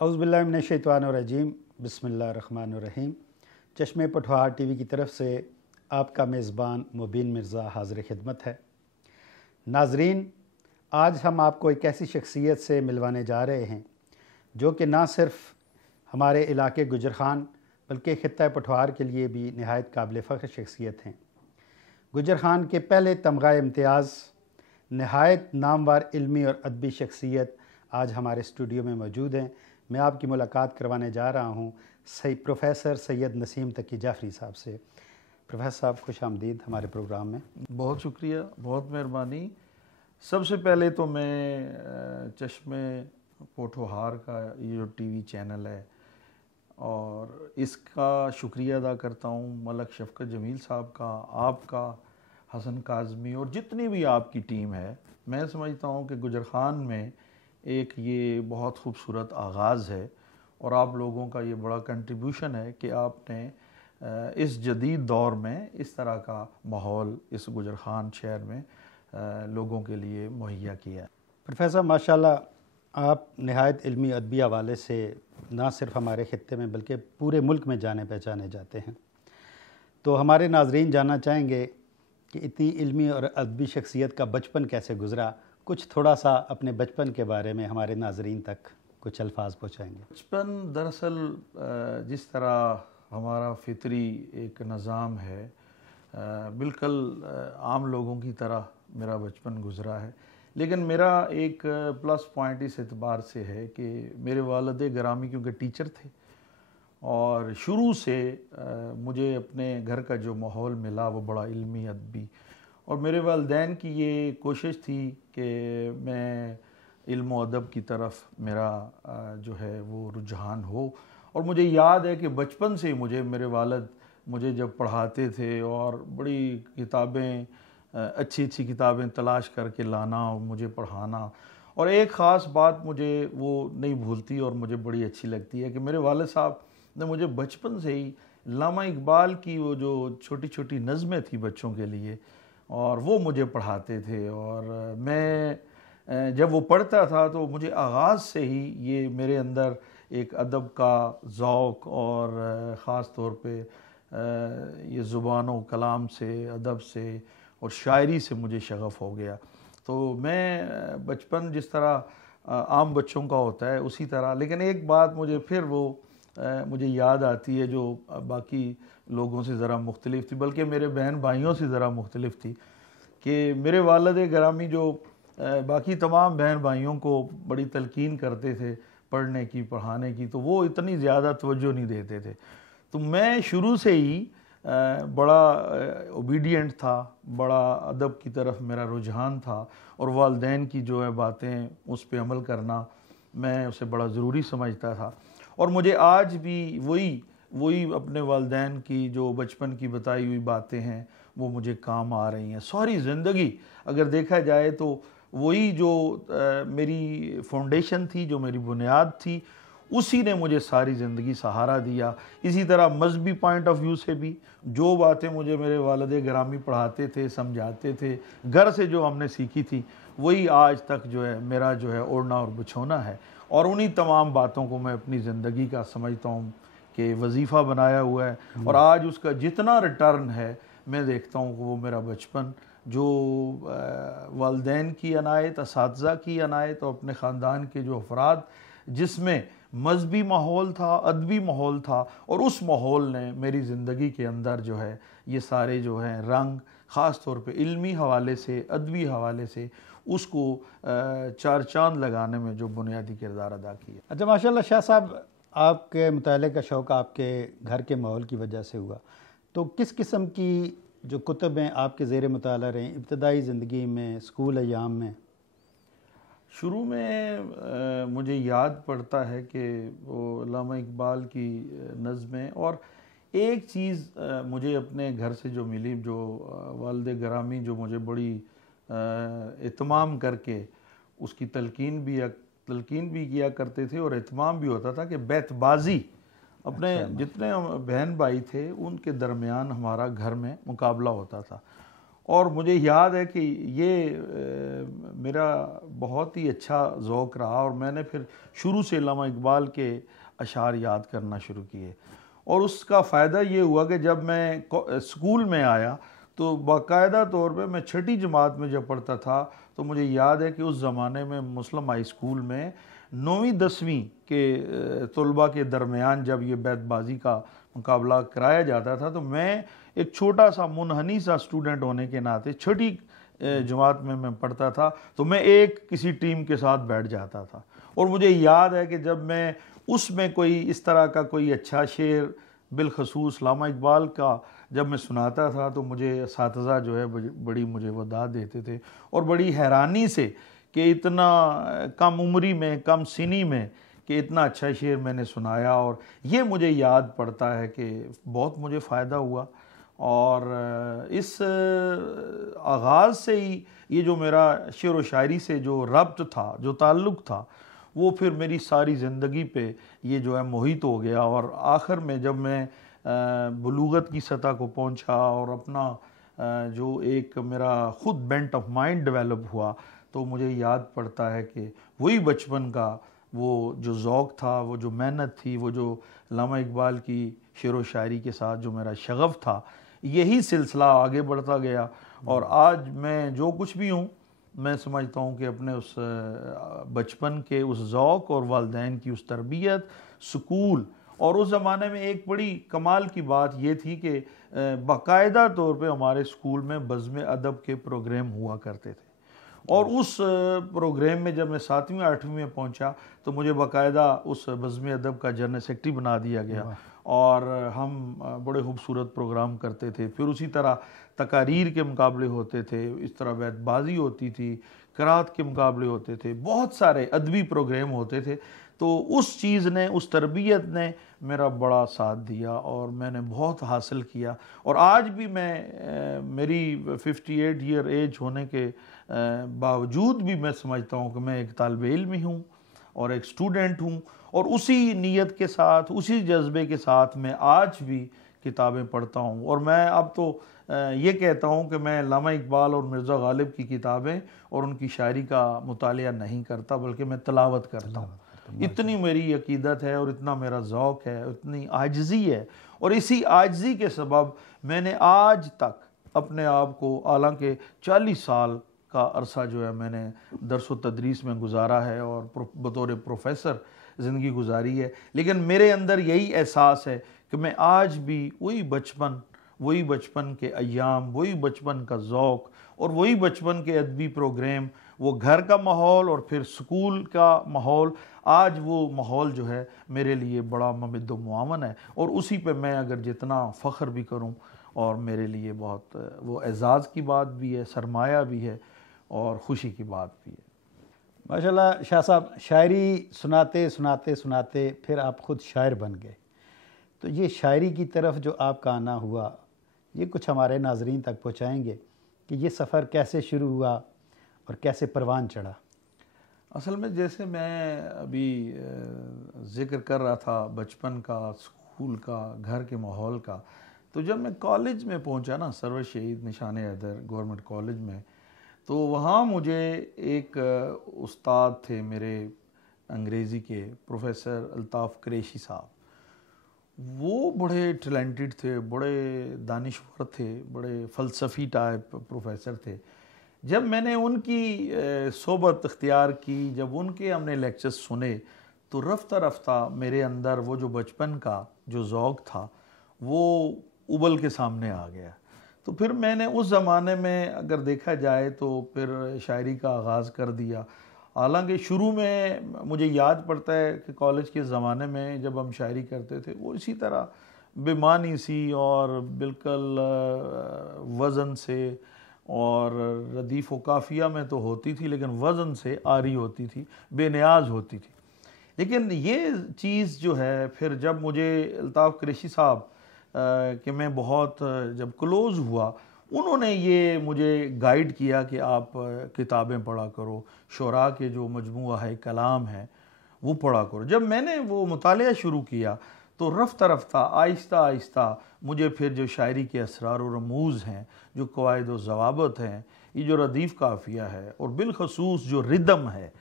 औज़ुबिल्लाहिमिनश्शैतानिर्रजीम बिस्मिल्लाहिर्रहमानिर्रहीम। चश्मे पठवार टीवी की तरफ से आपका मेज़बान मुबीन मिर्ज़ा हाज़िर खिदमत है। नाज़रीन, आज हम आपको एक ऐसी शख्सियत से मिलवाने जा रहे हैं जो कि ना सिर्फ़ हमारे इलाके गुजर खान बल्कि ख़ित्ता पठवार के लिए भी नहायत काबिल फ़ख्र शख्सियत हैं। गुजर खान के पहले तमगा इम्तियाज़, नहायत नामवर इल्मी और अदबी शख्सियत आज हमारे स्टूडियो में मौजूद हैं। मैं आपकी मुलाकात करवाने जा रहा हूँ प्रोफेसर सैयद नसीम तकी जाफ़री साहब से। प्रोफेसर साहब, खुश आमदीद हमारे प्रोग्राम में। बहुत शुक्रिया, बहुत मेहरबानी। सबसे पहले तो मैं चश्मे पोठोहार का ये जो टीवी चैनल है और इसका शुक्रिया अदा करता हूँ मलक शफ़क़त जमील साहब का, आपका, हसन काज़मी और जितनी भी आपकी टीम है। मैं समझता हूँ कि गुजर खान में एक ये बहुत खूबसूरत आगाज़ है और आप लोगों का ये बड़ा कंट्रीब्यूशन है कि आपने इस जदीद दौर में इस तरह का माहौल इस गुजर खान शहर में लोगों के लिए मुहैया किया है। प्रोफेसर, माशाल्लाह आप नहायत इल्मी अदबी हवाले से ना सिर्फ हमारे ख़ित्ते में बल्कि पूरे मुल्क में जाने पहचाने जाते हैं। तो हमारे नाज़रीन जानना चाहेंगे कि इतनी इल्मी और अदबी शख्सियत का बचपन कैसे गुज़रा। कुछ थोड़ा सा अपने बचपन के बारे में हमारे नाज़रीन तक कुछ अल्फाज पहुँचाएँगे। बचपन दरअसल जिस तरह हमारा फितरी एक निज़ाम है, बिल्कुल आम लोगों की तरह मेरा बचपन गुज़रा है। लेकिन मेरा एक प्लस पॉइंट इस एतबार से है कि मेरे वालिद गिरामी क्योंकि टीचर थे और शुरू से मुझे अपने घर का जो माहौल मिला वो बड़ा इल्मी अदबी, और मेरे वालिदैन की ये कोशिश थी कि मैं इल्म अदब की तरफ मेरा जो है वो रुझान हो। और मुझे याद है कि बचपन से मुझे मेरे वालिद मुझे जब पढ़ाते थे और बड़ी किताबें, अच्छी अच्छी किताबें तलाश करके लाना और मुझे पढ़ाना। और एक ख़ास बात मुझे वो नहीं भूलती और मुझे बड़ी अच्छी लगती है कि मेरे वालिद साहब ने मुझे बचपन से ही अल्लामा इकबाल की वो जो छोटी छोटी नज़में थी बच्चों के लिए, और वो मुझे पढ़ाते थे। और मैं जब वो पढ़ता था तो मुझे आगाज़ से ही ये मेरे अंदर एक अदब का ज़ौक़ और ख़ास तौर पे ये ज़ुबान व कलाम से, अदब से और शायरी से मुझे शग़फ़ हो गया। तो मैं बचपन जिस तरह आम बच्चों का होता है उसी तरह, लेकिन एक बात मुझे फिर वो मुझे याद आती है जो बाकी लोगों से ज़रा मुख्तलिफ थी, बल्कि मेरे बहन भाइयों से ज़रा मुख्तलिफ थी, कि मेरे वालिद गिरामी जो बाकी तमाम बहन भाइयों को बड़ी तलकीन करते थे पढ़ने की, पढ़ाने की, तो वो इतनी ज़्यादा तवज्जो नहीं देते थे। तो मैं शुरू से ही बड़ा ओबीडियंट था, बड़ा अदब की तरफ मेरा रुझान था और वालिदैन की जो है बातें उस पर अमल करना मैं उसे बड़ा ज़रूरी समझता था। और मुझे आज भी वही अपने वालिदैन की जो बचपन की बताई हुई बातें हैं वो मुझे काम आ रही हैं। सारी ज़िंदगी अगर देखा जाए तो वही जो मेरी फाउंडेशन थी, जो मेरी बुनियाद थी, उसी ने मुझे सारी ज़िंदगी सहारा दिया। इसी तरह मज़हबी पॉइंट ऑफ व्यू से भी जो बातें मुझे मेरे वालिद गिरामी पढ़ाते थे, समझाते थे, घर से जो हमने सीखी थी, वही आज तक जो है मेरा जो है ओढ़ना और बिछोना है। और उन्हीं तमाम बातों को मैं अपनी ज़िंदगी का समझता हूँ कि वजीफ़ा बनाया हुआ है। और आज उसका जितना रिटर्न है मैं देखता हूँ कि वो मेरा बचपन जो वालिदैन की अनायत, असातिज़ा की अनायत और अपने ख़ानदान के जो अफराद, जिसमें मज़हबी माहौल था, अदबी माहौल था, और उस माहौल ने मेरी ज़िंदगी के अंदर जो है ये सारे जो हैं रंग, ख़ास तौर पे इल्मी हवाले से, अदबी हवाले से उसको चार चांद लगाने में जो बुनियादी किरदार अदा किया। अच्छा, माशाल्लाह शाह साहब, आपके मुताले का शौक़ आपके घर के माहौल की वजह से हुआ, तो किस किस्म की जो कुतुबें आपके ज़ेर मुताला रहीं इब्तदाई ज़िंदगी में, स्कूल अयाम में? शुरू में मुझे याद पड़ता है कि वो अल्लामा इकबाल की नज़में, और एक चीज़ मुझे अपने घर से जो मिली, जो वालिद गिरामी जो मुझे बड़ी एहतमाम करके उसकी तलकीन भी किया करते थे और एहतमाम भी होता था कि बैतबाजी अपने जितने बहन भाई थे उनके दरमियान हमारा घर में मुकाबला होता था। और मुझे याद है कि ये मेरा बहुत ही अच्छा ज़ौक़ रहा और मैंने फिर शुरू से अल्लामा इकबाल के अशार याद करना शुरू किए। और उसका फ़ायदा ये हुआ कि जब मैं स्कूल में आया तो बाकायदा तौर पे मैं छठी जमात में जब पढ़ता था तो मुझे याद है कि उस ज़माने में मुस्लिम हाई स्कूल में 9वीं 10वीं के तलबा के दरमियान जब ये बैतबाजी का मुकाबला कराया जाता था तो मैं एक छोटा सा मुनहनी सा स्टूडेंट होने के नाते छठी जमात में मैं पढ़ता था तो मैं एक किसी टीम के साथ बैठ जाता था। और मुझे याद है कि जब मैं उसमें कोई इस तरह का कोई अच्छा शेर बिलखसूस अल्लामा इकबाल का जब मैं सुनाता था तो मुझे असातिज़ा जो है बड़ी मुझे वो दाद देते थे और बड़ी हैरानी से कि इतना कम उम्री में कम सिनी में कि इतना अच्छा शेर मैंने सुनाया। और ये मुझे याद पड़ता है कि बहुत मुझे फ़ायदा हुआ। और इस आगाज़ से ही ये जो मेरा शेर व शायरी से जो रब्त था, जो ताल्लुक़ था, वो फिर मेरी सारी ज़िंदगी पे ये जो है मोहित हो गया। और आखिर में जब मैं बुलूगत की सतह को पहुंचा और अपना जो एक मेरा ख़ुद बेंट ऑफ माइंड डेवलप हुआ तो मुझे याद पड़ता है कि वही बचपन का वो जो ज़ौक़ था, वो जो मेहनत थी, वो जो अल्लामा इकबाल की शेर व शायरी के साथ जो मेरा शग़फ़ था, यही सिलसिला आगे बढ़ता गया। और आज मैं जो कुछ भी हूँ मैं समझता हूँ कि अपने उस बचपन के उस ज़ौक़ और वालिदैन की उस तरबियत, स्कूल और उस ज़माने में एक बड़ी कमाल की बात ये थी कि बाकायदा तौर पे हमारे स्कूल में बज़्म अदब के प्रोग्राम हुआ करते थे। और उस प्रोग्राम में जब मैं 7वीं 8वीं में पहुंचा तो मुझे बाकायदा उस बज़्म अदब का जनरल सेक्रेटरी बना दिया गया और हम बड़े खूबसूरत प्रोग्राम करते थे। फिर उसी तरह तकारीर के मुकाबले होते थे, इस तरह बैतबाजी होती थी, क़राअत के मुकाबले होते थे, बहुत सारे अदबी प्रोग्राम होते थे। तो उस चीज़ ने, उस तरबियत ने मेरा बड़ा साथ दिया और मैंने बहुत हासिल किया। और आज भी मैं मेरी 58 ईयर एज होने के बावजूद भी मैं समझता हूँ कि मैं एक तालिबे इल्म ही हूँ और एक स्टूडेंट हूँ और उसी नीयत के साथ, उसी जज्बे के साथ मैं आज भी किताबें पढ़ता हूँ। और मैं अब तो ये कहता हूँ कि मैं अल्लामा इकबाल और मिर्ज़ा गालिब की किताबें और उनकी शायरी का मुतालिया नहीं करता बल्कि मैं तिलावत करता हूँ। इतनी मेरी अकीदत है और इतना मेरा ज़ौक़ है, इतनी आजिज़ी है। और इसी आजिज़ी के सबब मैंने आज तक अपने आप को, हालांकि 40 साल का अरसा जो है मैंने दरस व तदरीस में गुजारा है और बतौर प्रोफेसर ज़िंदगी गुजारी है, लेकिन मेरे अंदर यही एहसास है कि मैं आज भी वही बचपन के अय्याम, वही बचपन का ज़ौक़ और वही बचपन के अदबी प्रोग्राम, वो घर का माहौल और फिर स्कूल का माहौल, आज वो माहौल जो है मेरे लिए बड़ा ममिद व मुआवन है। और उसी पे मैं अगर जितना फ़ख्र भी करूं और मेरे लिए बहुत वो एज़ाज़ की बात भी है, सरमाया भी है और ख़ुशी की बात भी है। माशाल्लाह शाह साहब, शायरी सुनाते सुनाते सुनाते फिर आप ख़ुद शायर बन गए। तो ये शायरी की तरफ जो आपका आना हुआ, ये कुछ हमारे नाजरीन तक पहुँचाएँगे कि ये सफ़र कैसे शुरू हुआ और कैसे परवान चढ़ा? असल में जैसे मैं अभी ज़िक्र कर रहा था बचपन का, स्कूल का, घर के माहौल का, तो जब मैं कॉलेज में पहुंचा ना, सरवर शहीद निशान हैदर गवर्नमेंट कॉलेज में, तो वहाँ मुझे एक उस्ताद थे मेरे अंग्रेज़ी के, प्रोफेसर अल्ताफ़ कुरैशी साहब। वो बड़े टैलेंटेड थे, बड़े दानिश्वर थे, बड़े फ़लसफ़ी टाइप प्रोफेसर थे। जब मैंने उनकी सोबत इख्तियार की, जब उनके हमने लेक्चर्स सुने, तो रफ्ता रफ्ता मेरे अंदर वो जो बचपन का जो ज़ौक़ था वो उबल के सामने आ गया। तो फिर मैंने उस ज़माने में अगर देखा जाए तो फिर शायरी का आगाज़ कर दिया। हालांकि शुरू में मुझे याद पड़ता है कि कॉलेज के ज़माने में जब हम शायरी करते थे वो इसी तरह बेमानी सी और बिल्कुल वज़न से और रदीफ़ व काफ़िया में तो होती थी लेकिन वज़न से आरी होती थी, बेनियाज होती थी। लेकिन ये चीज़ जो है फिर जब मुझे अल्ताफ़ कुरैशी साहब कि मैं बहुत जब क्लोज़ हुआ, उन्होंने ये मुझे गाइड किया कि आप किताबें पढ़ा करो, शुरा के जो मजमूआ है कलाम है वो पढ़ा करो। जब मैंने वो मुतालिया शुरू किया तो रफ्ता रफ्ता आहिस्ता आहिस्ता मुझे फिर जो शायरी के असरार और रमूज़ हैं, जो कवायद व ज़वाबत हैं, ये जो रदीफ़ काफ़िया है और बिलखसूस जो रिदम है,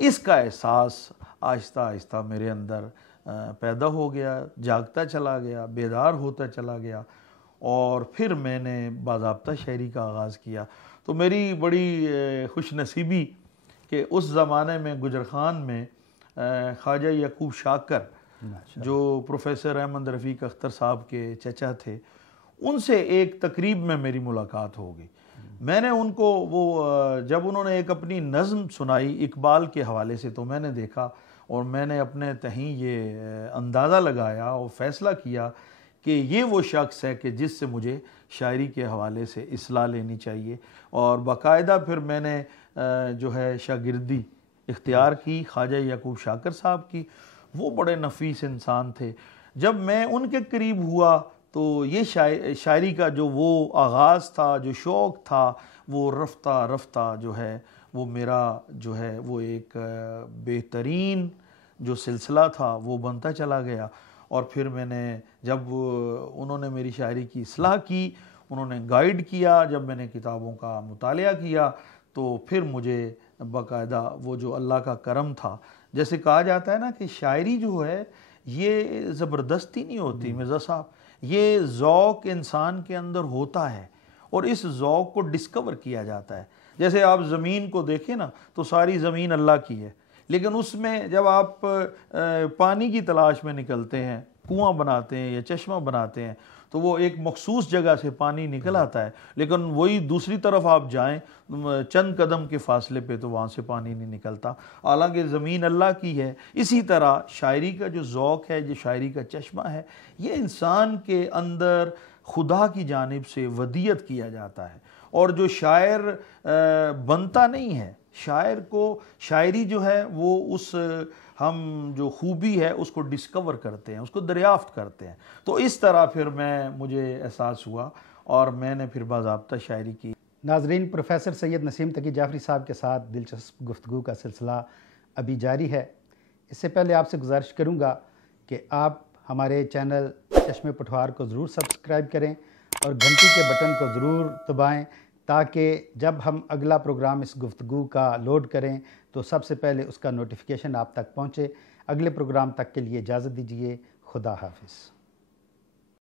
इसका एहसास आहिस्ता आहिस्ता मेरे अंदर पैदा हो गया, जागता चला गया, बेदार होता चला गया और फिर मैंने बाज़ाब्ता शायरी का आगाज़ किया। तो मेरी बड़ी खुशनसीबी कि उस ज़माने में गुजर खान में ख्वाजा याकूब शाकर जो प्रोफेसर अहमद रफ़ीक अख्तर साहब के चचा थे, उनसे एक तकरीब में मेरी मुलाकात हो गई। मैंने उनको जब उन्होंने एक अपनी नज़्म सुनाई इकबाल के हवाले से, तो मैंने देखा और मैंने अपने तहीं ये अंदाज़ा लगाया और फ़ैसला किया कि ये वो शख्स है कि जिससे मुझे शायरी के हवाले से इस्लाह लेनी चाहिए। और बाकायदा फिर मैंने जो है शागिर्दी इख्तियार की ख्वाजा याकूब शाकर साहब की। वो बड़े नफीस इंसान थे। जब मैं उनके करीब हुआ तो ये शायरी का जो वो आगाज़ था, जो शौक़ था, वो रफ्ता रफ्ता जो है वो मेरा जो है वो एक बेहतरीन जो सिलसिला था वो बनता चला गया। और फिर मैंने जब उन्होंने मेरी शायरी की इस्लाह की, उन्होंने गाइड किया, जब मैंने किताबों का मुतालिया किया तो फिर मुझे बाकायदा वो जो अल्लाह का करम था, जैसे कहा जाता है ना कि शायरी जो है ये ज़बरदस्ती नहीं होती मिर्ज़ा साहब, ये ज़ौक़ इंसान के अंदर होता है और इस ज़ौक़ को डिस्कवर किया जाता है। जैसे आप ज़मीन को देखें ना तो सारी ज़मीन अल्लाह की है, लेकिन उसमें जब आप पानी की तलाश में निकलते हैं, कुआं बनाते हैं या चश्मा बनाते हैं, तो वो एक मखसूस जगह से पानी निकल आता है, लेकिन वही दूसरी तरफ आप जाएं चंद कदम के फासले पे तो वहाँ से पानी नहीं निकलता, हालांकि ज़मीन अल्लाह की है। इसी तरह शायरी का जो ज़ौक़ है, जो शायरी का चश्मा है, ये इंसान के अंदर खुदा की जानिब से वदियत किया जाता है। और जो शायर बनता नहीं है, शायर को शायरी जो है वो उस हम जो खूबी है उसको डिस्कवर करते हैं, उसको दरियाफ्त करते हैं। तो इस तरह फिर मुझे एहसास हुआ और मैंने फिर बाज़ाब्ता शायरी की। नाज़रीन, प्रोफेसर सैयद नसीम तकी जाफ़री साहब के साथ दिलचस्प गुफ्तगू का सिलसिला अभी जारी है। इससे पहले आपसे गुजारिश करूँगा कि आप हमारे चैनल चश्मे पठवार को ज़रूर सब्सक्राइब करें और घंटी के बटन को ज़रूर दबाएं, ताकि जब हम अगला प्रोग्राम इस गुफ्तगू का लोड करें तो सबसे पहले उसका नोटिफिकेशन आप तक पहुँचे। अगले प्रोग्राम तक के लिए इजाज़त दीजिए। खुदा हाफिज़।